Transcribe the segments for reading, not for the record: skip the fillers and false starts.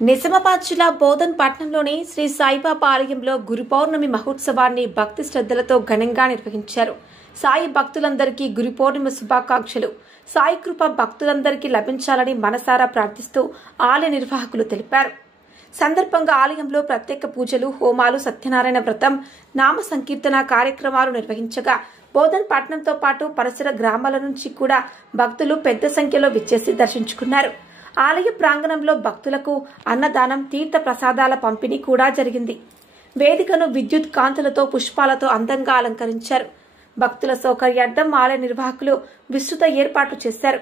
నిజామాబాద్ జిల్లా బోధన్ పట్టణంలోని శ్రీ సాయిబాబా ఆలయంలో గురు పౌర్ణమి మహోత్సవాన్ని భక్తి శ్రద్ధలతో ఘనంగా నిర్వహించారు. సాయి భక్తులందరికీ గురు పౌర్ణమి శుభాకాంక్షలు. సాయి కృప భక్తులందరికీ లభించాలని మనసారా ప్రార్థిస్తూ ఆలయ నిర్వాహకులు తెలిపారు. సందర్భంగా ఆలయంలో ప్రత్యేక పూజలు, హోమాలు, సత్యనారాయణ వ్రతం, నామ సంకీర్తన కార్యక్రమాలు నిర్వహించగా బోధన్ పట్టణంతో పాటు పరిసర గ్రామాల నుంచి కూడా భక్తులు పెద్ద సంఖ్యలో విచ్చేసి దర్శించుకున్నారు. ఆలయ ప్రాంగణంలో భక్తులకు అన్నదానం, తీర్థ ప్రసాదాల పంపిణీ కూడా జరిగింది. వేదికను విద్యుత్ కాంతులతో, పుష్పాలతో అందంగా అలంకరించారు. భక్తుల సౌకర్యార్థం ఆలయ నిర్వాహకులు విస్తృత ఏర్పాట్లు చేశారు.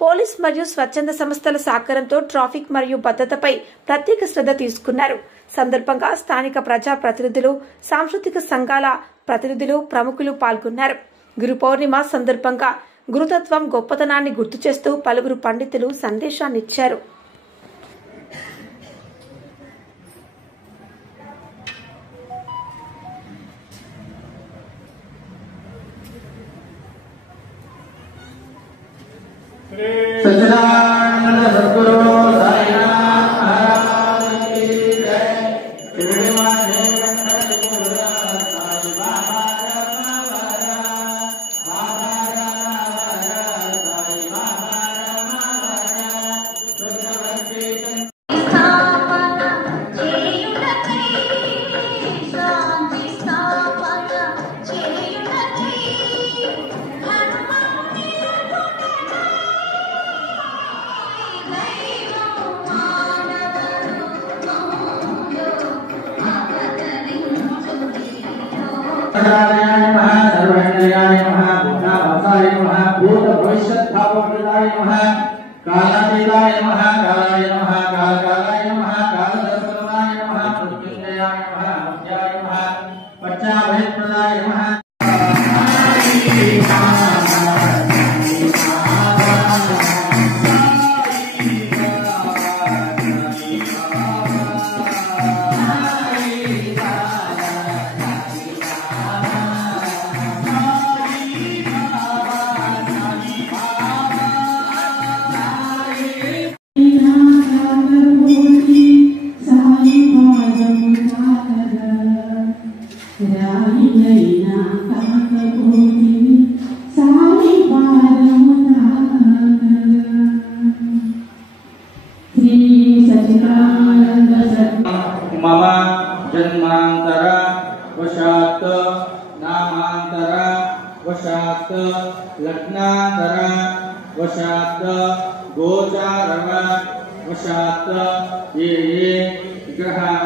పోలీస్ మరియు స్వచ్ఛంద సంస్థల సహకారంతో ట్రాఫిక్ మరియు భద్రతపై ప్రత్యేక శ్రద్ధ తీసుకున్నారు. సందర్భంగా స్థానిక ప్రజా ప్రతినిధులు, సాంస్కృతిక సంఘాల ప్రతినిధులు, ప్రముఖులు పాల్గొన్నారు. గురు పౌర్ణిమ సందర్భంగా గురుతత్వం, గొప్పతనాన్ని గుర్తు చేస్తూ పలువురు పండితులు సందేశాన్నిచ్చారు. सर्वेन्द्रियाय नमः, भूतावसाय नमः, भूत भविष्यत् भावोत्ताय नमः, कालातीताय नमः, कालाय नमः, कालकालाय नमः, कालदर्शनाय नमः, मृत्युंजयाय नमः, मध्याय नमः, पच्चाभयप्रदाय नमः। मम जन्मांतर वशात् नामांतर वशात् लग्नांतर वशात् गोचारव वशात् ये ग्रहाः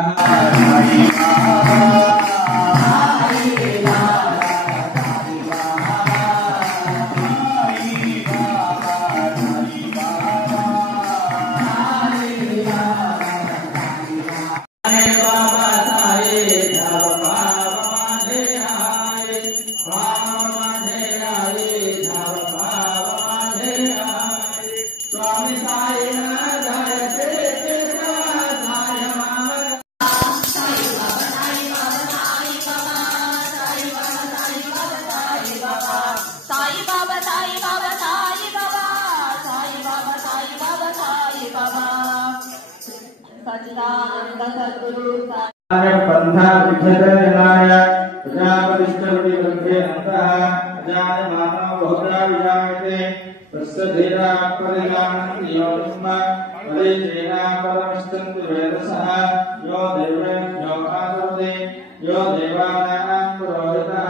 पंथा विद्यतेनाय प्रजापतिश्चरति ग्रन्थे नन्तः अजायमानो बहुधा विजायते तस्य धीरा परिजानन्ति योनिस्म परिचेना परमश्चन्ति वेदसः यो देवेभ्यो आदरते यो देवानां पुरोहितः